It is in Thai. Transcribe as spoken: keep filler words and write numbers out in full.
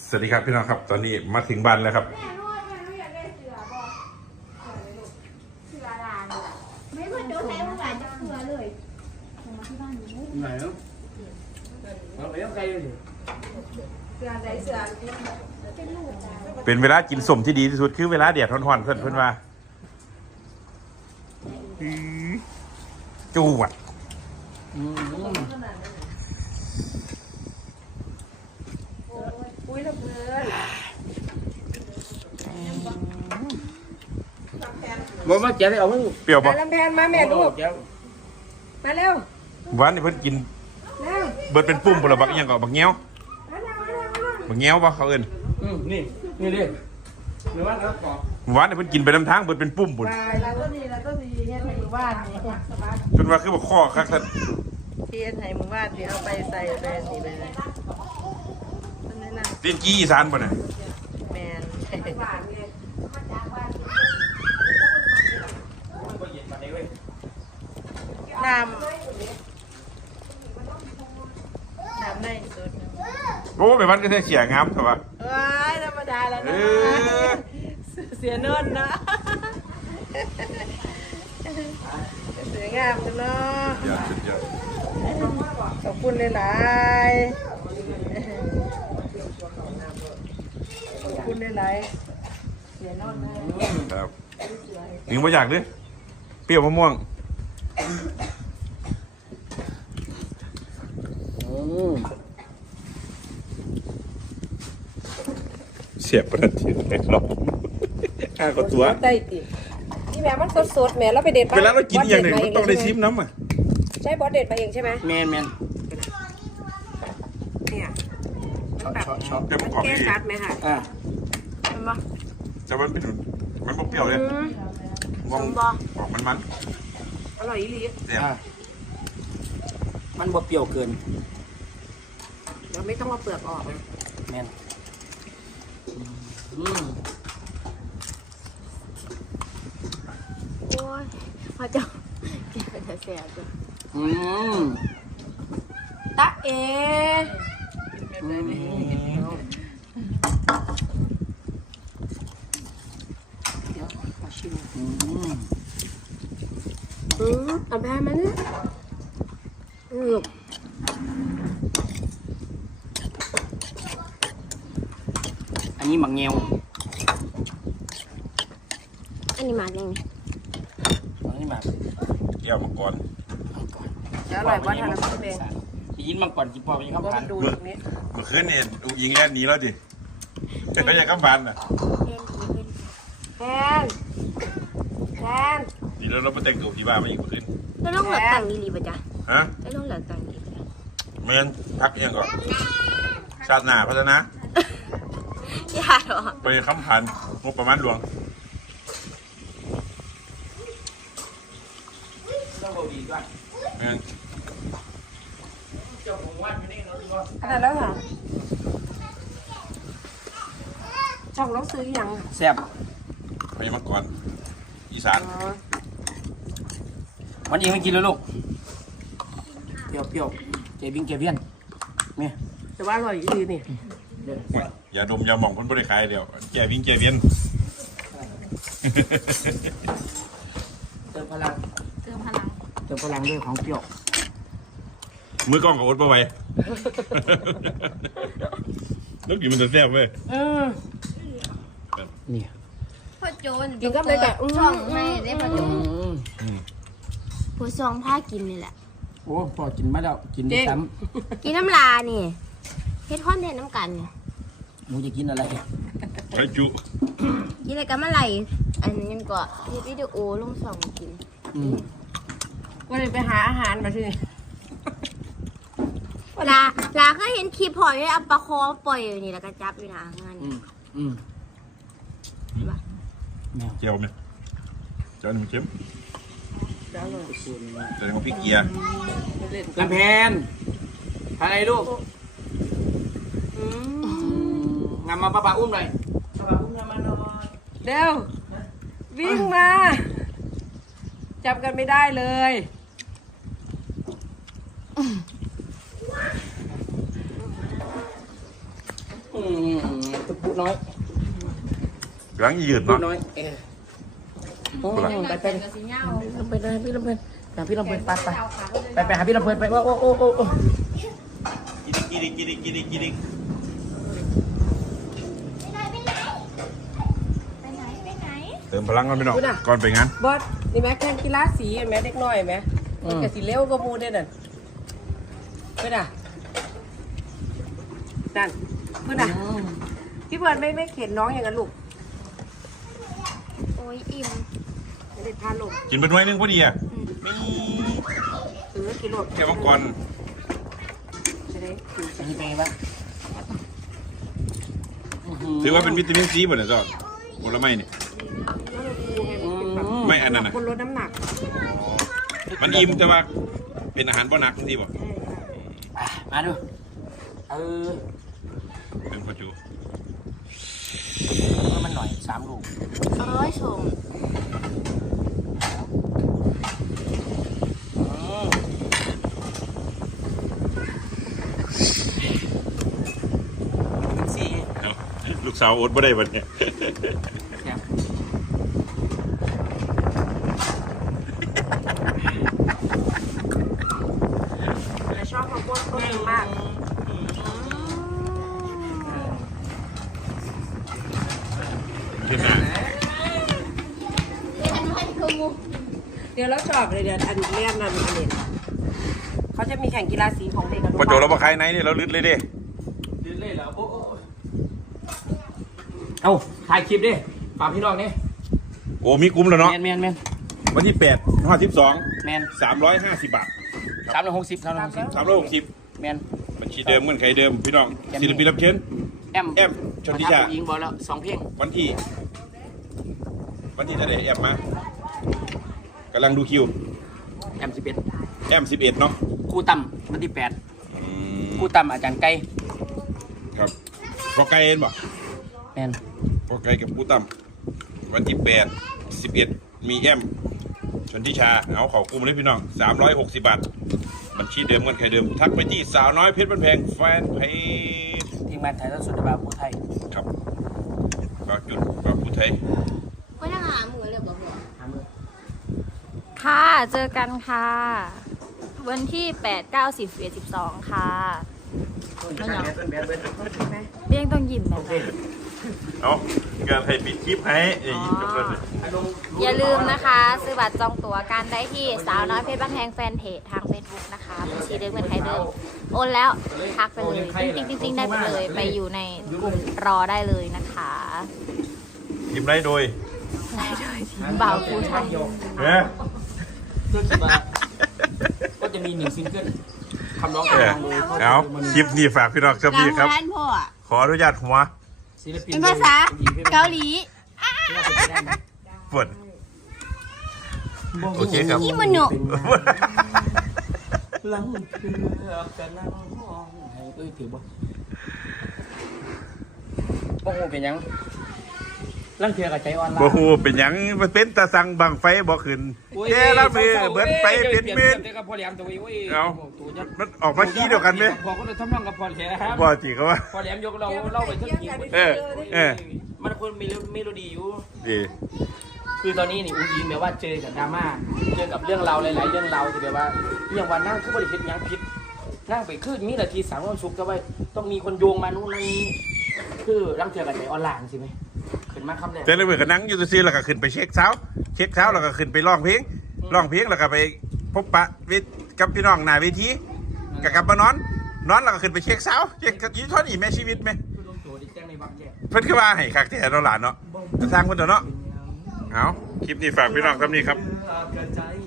สวัสดีครับพี่น้องครับตอนนี้มาถึงบ้านแล้วครับแม่รู้ว่าแม่รู้อยากได้เสือบอกเสือเลยลูกเสือลานเลยไม่เพื่อนโดนใช้ภาษาจะเสือเลยมาที่บ้านอยู่ไหนเนาะเราไปยังไงเลยเสือไหนเสือเป็นลูกดาวเป็นเวลากินสมที่ดีที่สุดคือเวลาเดียดร้อนๆเพื่อนเพื่อนว่าจูวดอืมอุ้ยระเบิดบอกมาเจ้าได้เอามั้งเปรี้ยวปะลำแพนมาแม่ลูกเจ้ามาเร็วหวานนี่เพื่อนกินเร็วเบิดเป็นปุ่มปละบักอิหยังก็บักเงี้ยวมาเร็วมาเร็วมาเร็วบักเงี้ยวปะเขาเอิ้นอืมนี่นี่ดิหรือว่าเราปอกหวานนี่เพื่อนกินไปน้ำทางเบิดเป็นปุ่มปุ่นไปแล้วก็ดีแล้วก็ดีเฮ็ดให้หมู่บ้านนี่จนว่าคือบักข้อคักท่านเฮ็ดให้หมู่บ้านที่เอาไปใส่แบรนด์นี่ไปเลยมันแนะนเรียนกี้อีสานปะเนี่ยำแมนบ้านเนี่ย น้ำน้ำในสุดโอ้ไปบ้านก็แค่เขี่ยงามเถอะวะว้ายธรรมดาแล้วเอนะอเสียเนินนะเสียงามจังเนาะยอดสุดยอดขอบคุณหลายๆขอบคุณหลายๆเสียนอนนะครับหนิงบ่อยากดิเปรี้ยวมะม่วงอืมเสียบประเทศแค่เราข้าก็ตัวได้ตินี่แม่มันสดๆแม่เราไปเด็ดเวลาเรากินอย่างหนึ่งมันต้องได้ซิมน้ำอ่ะใช่บอสเด็ดมาเองใช่ไหมแมนแมนเนี่ยช็อตช็อตช็อตแต่มันกรอบแก้ดีชัดไหมคะอ่าเห็นปะแต่มันเป็นมันบ่เปรี้ยวเลยอืมมองสมบ่ออกมันมันอร่อยอีหลีเสียบอ่ามันบ่เปรี้ยวเกินเราไม่ต้องเอาเปลือกออกนะแมนอืมโอ้ยพระเจ้าแกจะแสบจ้ะอืมตะเออืมเดี๋ยวขอชิมอืมอืมเอาแพ้มันนะอืมอันนี้หมักเงี้ยวอันนี้หมากยังไงอันนี้หมักเกี่ยวมังกรมังกรเดี๋ยวอร่อยว่าทานน้ำพริกเองยินมังกรจิปอไปครับก็พัมาน ดูตรงนี้เมื่อคืนเนี่ยดูยิงแล่นหนีแล้วดิแต่ก็ยังกำบันอ่ะเล่นเล่นแทนแทนดีแล้วเราไปแต่งตัวที่บ้านมาอีกเมื่อคืนแล้วต้องเหลือตังค์ดีๆป่ะจ๊ะฮะแล้วต้องเหลือตังค์ดีป่ะจ๊ะไม่งั้นพักยังก่อนชาติหน้าพัฒนาอย่าหรอไปค้ำผ่านงบประมาณหลวงต้องเอาดีด้วยไม่งั้นเจ้าของวัดอยู่นี่เราดีกว่าขนาดแล้วเหรอช่องเราซื้อยังแซ่บไปมังกรอีสานอ๋อวันนี้ไม่กินแล้วลูกเปรี้ยวเปรี้ยวเจบิงเจเวียนนี่แต่ว่าอร่อยอีหลีนี่อย่าดมอย่ามองคนบริขายเดียวแกวิ่งแกเวียนเติมพลังเติมพลังเติมพลังด้วยของเปรี้ยวมือกล้องกับอดมาไว้ แล้วกินมันจะแซ่บเว้ยอืมนี่พ่อโจนกินกับอะไรกันอืมช่องให้ได้พ่อโจอืนมผู้ซองผ้ากินนี่แหละโอ้พอกินมาแล้วกินได้ซ้กินน้ำลานี่เฮ็ดทอนเด่นน้ำกันเนี่ยำหนูจะกินอะไรไอจุกินอะไรกันเมื่อไหร่อันนี้ยังก็เฮ็ดวิดีโอลงส่องกินอืมก็เลยไปหาอาหารมาที่นี่ลาลาก็เห็นคลิปพอได้เอาปลาคอปล่อยอยู่นี่แล้วก็จับอยู่นะงานอืนี้มอืมแมวเจียวไหมเจียวนี่มันเค็มแล้วเลยแต่ของพริกเกียร์เล่นลำแพนอะไรลูกอืมงามมาป้าป้าอุ้มหน่อยป้าป้าอุ้มงามมาหน่อยเร็ววิ่งมา จับกันไม่ได้เลยอืมน้อยหลังยืดพูดเนาะน้อยเออโอ้ไปไปกับสีเงาลำเพลินไปพี่ลำเพลินหาพี่ลำเพลินไปไปไปไปหาพี่ลำเพลินไปว่าโอ้โอ้โอ้โอ้กินดิกินดิกินดิกินดิกินดิไปไหนไปไหนเติมพลังก่อนพี่น้องก่อนไปงานบอสนี่แม่แข่งกีฬาสีแม่เด็กน้อยแม่มันก็สิเร็วก็มูได้นั่นเพื่อนอ่ะนั่นเพื่อนอ่ะพี่เพื่อนไม่ไม่เข็นน้องอย่างนั้นลูกโอ้ยอิ่มไม่ได้พาลงกินเป็นไว้นึงพอดีอ่ะนี่ซื้อกิโลแค่มังกรจะได้กินอันนี้เป็นไงบ้างถือว่าเป็นวิตามินซีบ่เนี่ยจ้ะผลไม้เนี่ย ไม่อันนั้นน่ะคนลดน้ำหนักมันอิ่มแต่ว่าเป็นอาหารบ่หนักที่บ่มาดูเออเป็นพ่อจูมันหน่อยสามลูกโอ้ยชมสี่เอาลูกสาวอดบ่ได้บัดเนี่ยแซ่บแต่ชอบข้าวโพดต้มมากขึ้นมาเดี๋ยวเราชอบเลยเดี๋ยวอันเรียนนั่นอันนี้เขาจะมีแข่งกีฬาสีของเด็กกับพ่อโจเราบ่ใครไหนนี่เราลึดเลยเด้ดื้อเล่แล้วโอ้เอาถ่ายคลิปดิฝากพี่น้องนี่โอ้มีกลุ่มแล้วเนาะแมนแมนแมนวันที่แปดห้าสิบสองแมนสามร้อยห้าสิบบาทสามร้อยหกสิบสามร้อยหกสิบสามร้อยหกสิบแมนบัญชีเดิมเงื่อนไขเดิมพี่น้องศิลปินรับเชิญแอมแอมชนทิชายิงบอลแล้วสองเพลงวันที่ วันที่เท่าไหร่แอมมากำลังดูคิวแอมสิบเอ็ดแอมสิบเอ็ดเนาะครูต่ำวันที่แปดอืมครูต่ำอาจารย์ไก่ครับพอไกลเห็นบ่แมนพอไกลกับกูตั้มวันที่แปดสิบเอ็ดมีแอมชนทิชาเอาเขอกลุ่มเลยพี่น้องสามร้อยหกสิบบาทบัญชีเดิมเงื่อนไขเดิมทักไปที่สาวน้อยเพชรบ้านแพงแฟนเพจทีมงานไทยและสุดบาภูไทยครับก็จุดก็ผู้ไทยก็นั่งหาหมูเลยบอกว่าหามือค่ะเจอกันค่ะ วันที่แปดเก้าสิบสิบเอ็ดสิบสองค่ะไม่หยังเบิ้ลเบิ้ลเบิ้ลเบี้ยงต้องยิ้มแบบนั้นเอาการให้ปิดคลิปให้อย่างนี้กับเพื่อนเลยอย่าลืมนะคะ ซื้อบัตรจองตั๋วกันได้ที่สาวน้อยเพชรบ้านแพงแฟนเพจทาง Facebook นะคะบัญชีเดิมเหมือนไทยเดิมโอนแล้วทักไปเลยจริงจริงๆได้ไปเลยไปอยู่ในกลุ่มรอได้เลยนะคะยิ้มได้โดยได้เลยทีมบ่าวผู้ไทยเอ๊ะเพื่อคิดว่าก็จะมีหนึ่งซิงเกิลคำร้องเออคำร้องโดยเอาคลิปนี้ฝากพี่น้องชมดีครับร้านพ่ออะขออนุญาตหัวศิลปินเป็นภาษาเกาหลีปวด โอเคครับอิโมโนะหลังเกือบจะนั่งห้องให้เอ้ยถือบ่บ่ฮู้เป็นหยังลังเทือกับใจอ่อนล้าบ่ฮู้เป็นหยังมันเป็นตาสังบังไฟบ่ขึ้นแกละมือเบิดไปเป็นหมื่นกับพ่อแหลมตัวเว้ยเอา มันออกมาขี้เดียวกันไหมพอก็เลยทำน้องกับพ่อแหลมบ่จริงเขาว่าพ่อแหลมยกเราเล่าไปทั้งทีเออเออมันคนมีเมโลดี้อยู่ดีคือตอนนี้นี่อุ้งยิงแบบว่าเจอกับดราม่าเจอกับเรื่องราวหลายๆเรื่องราวที่แบบว่าอย่างวันนั่งคือบริษัทยังผิดนั่งไปขึ้นมีนาทีสามวันสุกก็ว่าต้องมีคนโยงมานู่นนั่นนี่คือร่างเทือกับใจออนไลน์ใช่ไหมขึ้นมาคำแรกแต่ละมื้อก็นั่งอยู่ซื่อๆแล้วก็ขึ้นไปเช็คเช้าเช็คเช้าแล้วก็ขึ้นไปร้องเพลงร้องเพลงแล้วก็ไปพบปะเวทกับพี่น้องหน้าเวทีก็กลับมานอน นอนแล้วก็ขึ้นไปเช็คเช้าเช็คอยู่เท่านี้แม่ชีวิตแม่คือลงตัวดิแจ้งในบักแจ้งเพิ่นคือว่าให้คักแท้เนาะหลานเนาะจะสร้างเพิ่นเถอะเนาะเอาคลิปนี้ฝากพี่น้องครับนี่ครับกระจาย